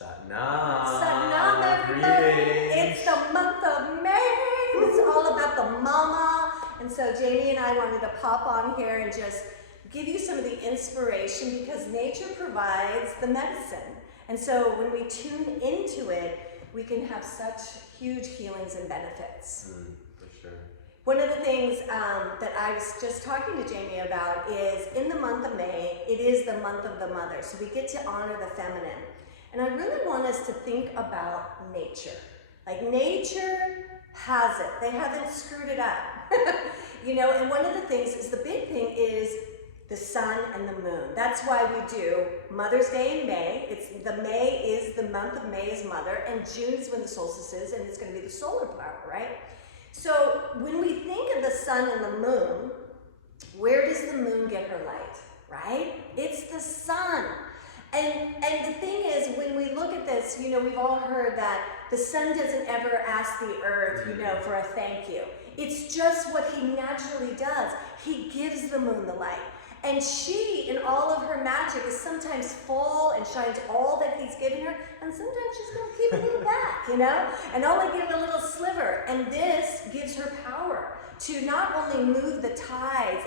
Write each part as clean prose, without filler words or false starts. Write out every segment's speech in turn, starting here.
Satnam. Satnam, everybody. Greetings. It's the month of May. It's all about the mama. And so Jamie and I wanted to pop on here and just give you some of the inspiration because nature provides the medicine. And so when we tune into it, we can have such huge healings and benefits. For sure. One of the things that I was just talking to Jamie about is in the month of May, it is the month of the mother. So we get to honor the feminine. And I really want us to think about nature. Like nature has it. They haven't screwed it up. You know, and one of the things is the big thing is the sun and the moon. That's why we do Mother's Day in May. May is the month of May is mother, and June is when the solstice is, and it's going to be the solar power, right? So when we think of the sun and the moon, where does the moon get her light, right? It's the sun. And the thing is, when we look at this, you know, we've all heard that the sun doesn't ever ask the earth, you know, for a thank you. It's just what he naturally does. He gives the moon the light. And she, in all of her magic, is sometimes full and shines all that he's given her, and sometimes she's going to keep a little back, you know, and only give a little sliver. And this gives her power to not only move the tides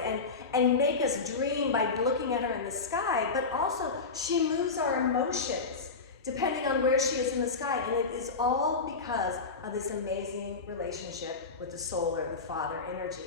and make us dream by looking at her in the sky, but also she moves our emotions depending on where she is in the sky. And it is all because of this amazing relationship with the solar, the father energy.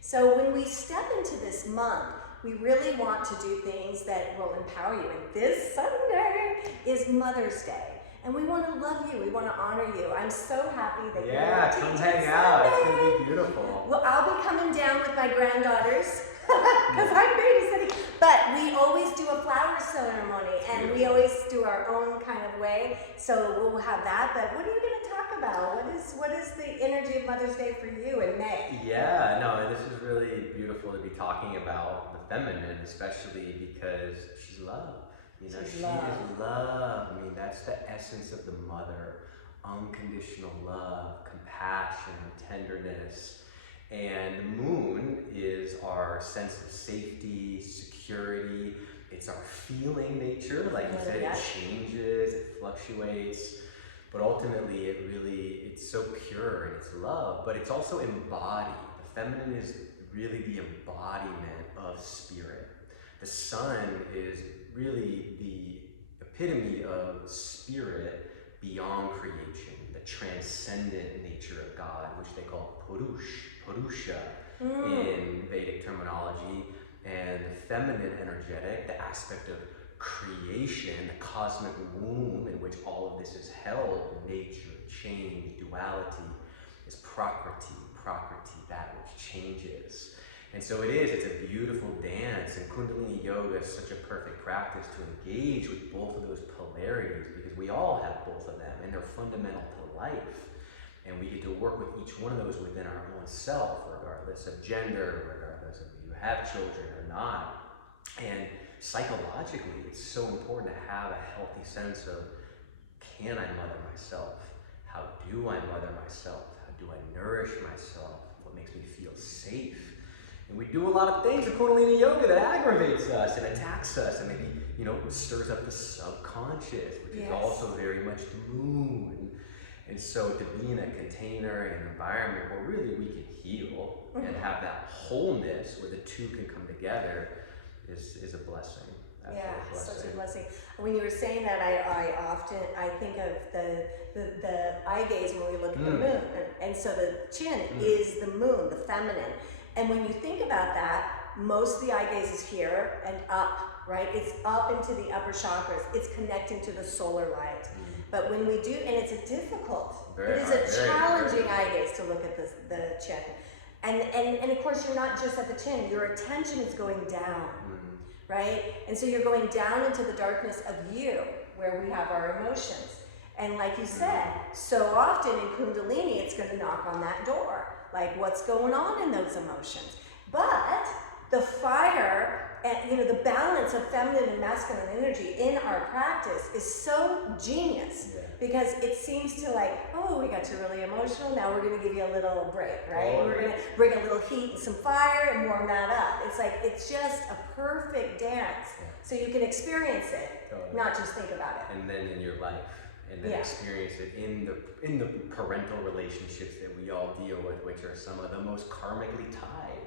So when we step into this month, we really want to do things that will empower you. And this Sunday is Mother's Day. And we want to love you. We want to honor you. I'm so happy that you're here. Come hang out. It's going to be beautiful. Well, I'll be coming down with my granddaughters because I'm babysitting. But we always do a flower ceremony, and we always do our own kind of way. So we'll have that. But what are you going to talk about? What is the energy of Mother's Day for you in May? Yeah, no, this is really beautiful to be talking about the feminine, especially because she's love. You know, she is love. I mean, that's the essence of the mother. Unconditional love, compassion, tenderness. And the moon is our sense of safety, security. It's our feeling nature. Like you said, it changes, it fluctuates. But ultimately, it's so pure and it's love. But it's also embodied. The feminine is really the embodiment of spirit. The sun is really the epitome of spirit beyond creation, the transcendent nature of God, which they call Purusha in Vedic terminology, and the feminine energetic, the aspect of creation, the cosmic womb in which all of this is held, nature, change, duality, is Prakriti, that which changes. And so it's a beautiful dance, and Kundalini Yoga is such a perfect practice to engage with both of those polarities, because we all have both of them, and they're fundamental to life. And we get to work with each one of those within our own self, regardless of gender, regardless of if you have children or not. And psychologically, it's so important to have a healthy sense of, can I mother myself? How do I mother myself? How do I nourish myself? What makes me feel safe? And we do a lot of things in Kundalini Yoga that aggravates us and attacks us, and maybe, you know, stirs up the subconscious, which is also very much the moon. And so to be in a container and an environment where really we can heal and have that wholeness where the two can come together is a blessing. Such a blessing. When you were saying that, I think of the eye gaze when we look at the moon, and so the chin is the moon, the feminine. And when you think about that, most of the eye gaze is here and up, right? It's up into the upper chakras. It's connecting to the solar light. But when we do, and it's a difficult, it is a challenging eye gaze to look at the chin. And of course, you're not just at the chin. Your attention is going down, right? And so you're going down into the darkness of you, where we have our emotions. And like you said, so often in Kundalini, it's going to knock on that door. Like, what's going on in those emotions? But the fire and, you know, the balance of feminine and masculine energy in our practice is so genius because it seems to like, oh, we got you really emotional. Now we're going to give you a little break, right? We're going to bring a little heat and some fire and warm that up. It's like, it's just a perfect dance so you can experience it, not just think about it. And then in your life. and then experience it in the parental relationships that we all deal with, which are some of the most karmically tied.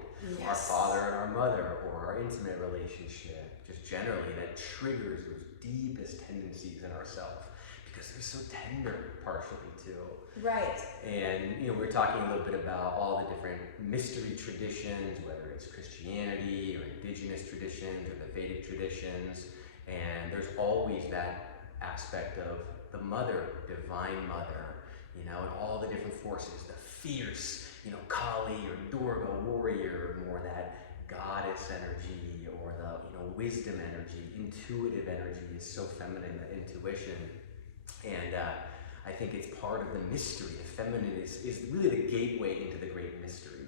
Our father and our mother, or our intimate relationship, just generally, that triggers those deepest tendencies in ourselves because they're so tender partially too. Right. And we're talking a little bit about all the different mystery traditions, whether it's Christianity or indigenous traditions or the Vedic traditions, and there's always that aspect of the mother, divine mother, and all the different forces, the fierce, Kali or Durga warrior, more that goddess energy, or the wisdom energy, intuitive energy is so feminine, the intuition. And I think it's part of the mystery. The feminine is really the gateway into the great mystery,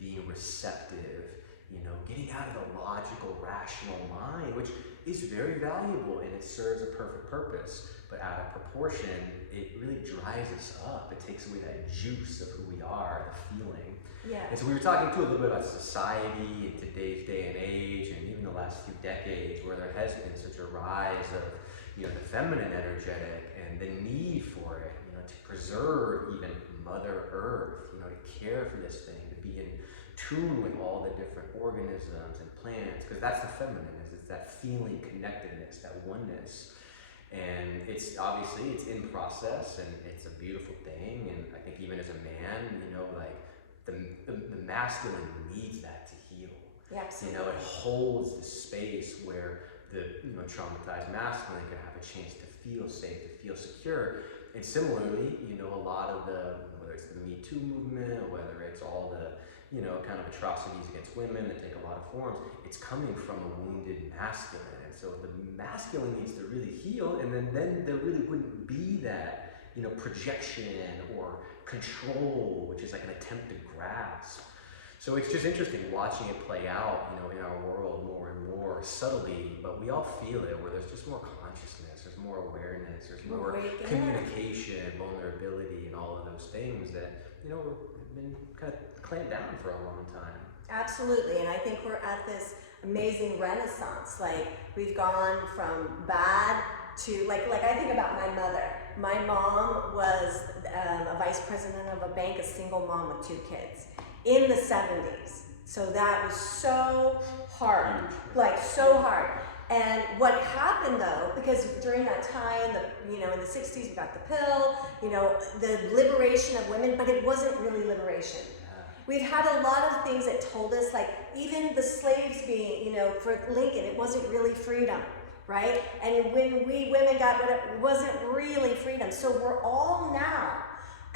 being receptive, getting out of the logical, rational mind, which is very valuable and it serves a perfect purpose. But out of proportion, it really dries us up. It takes away that juice of who we are, the feeling. Yeah. And so we were talking too a little bit about society in today's day and age, and even the last few decades, where there has been such a rise of the feminine energetic and the need for it, to preserve even Mother Earth, to care for this thing, to be in tune with all the different organisms and planets, because that's the feminine, it's that feeling connectedness, that oneness. And it's obviously in process, and it's a beautiful thing. And I think even as a man, like the masculine needs that to heal. Yeah, absolutely. It holds the space where the traumatized masculine can have a chance to feel safe, to feel secure. And similarly, a lot of whether it's the Me Too movement, or whether it's all the kind of atrocities against women that take a lot of forms, it's coming from a wounded masculine. And so the masculine needs to really heal, and then there really wouldn't be that, projection or control, which is like an attempt to grasp. So it's just interesting watching it play out, in our world more and more subtly, but we all feel it, where there's just more consciousness, there's more awareness, there's more communication, vulnerability, and all of those things that, have been kind of clamped down for a long time. Absolutely, and I think we're at this amazing renaissance. Like, we've gone from bad to, like I think about my mother. My mom was a vice president of a bank, a single mom with 2 kids in the 70s. So that was so hard, so hard. And what happened though, because during that time, in the 60s, we got the pill, the liberation of women, but it wasn't really liberation. We've had a lot of things that told us, like even the slaves being, for Lincoln, it wasn't really freedom, right? And when we women got rid of it, wasn't really freedom. So we're all now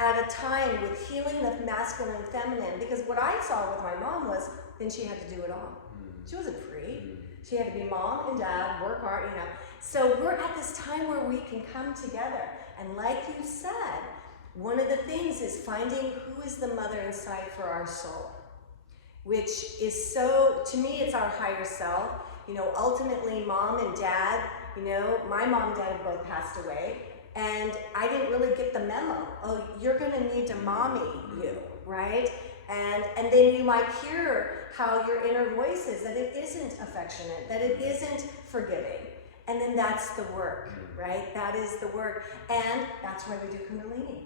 at a time with healing the masculine and feminine, because what I saw with my mom was, then she had to do it all. She wasn't free. She had to be mom and dad, work hard, So we're at this time where we can come together. And like you said, one of the things is finding who is the mother inside for our soul, which is so, to me, it's our higher self. Ultimately, mom and dad, my mom and dad both passed away, and I didn't really get the memo. Oh, you're gonna need to mommy you, right? And then you might hear how your inner voice is, that it isn't affectionate, that it isn't forgiving. And then that's the work, right? That is the work. And that's why we do Kundalini.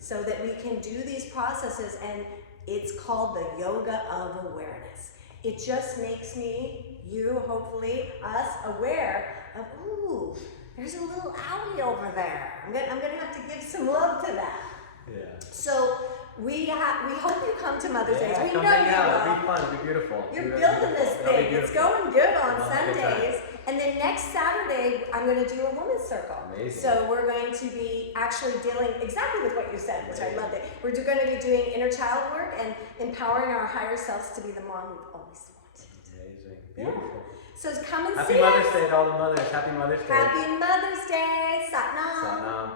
So that we can do these processes, and it's called the yoga of awareness. It just makes me, you, hopefully, us, aware of, ooh, there's a little owie over there. I'm gonna have to give some love to that. Yeah. So we hope you come to Mother's Day. We come know hang you out. will. It'll be fun. It'll be beautiful. You're building this thing. It's going good on We'll have a good Sundays. And then next Saturday, I'm going to do a women's circle. Amazing. So we're going to be actually dealing exactly with what you said, which I loved it. We're going to be doing inner child work and empowering our higher selves to be the mom we've always wanted. Amazing. Beautiful. Yeah. So come and see us. Happy Mother's Day to all the mothers. Happy Mother's Day. Happy Mother's Day. Sat Nam. Sat Nam.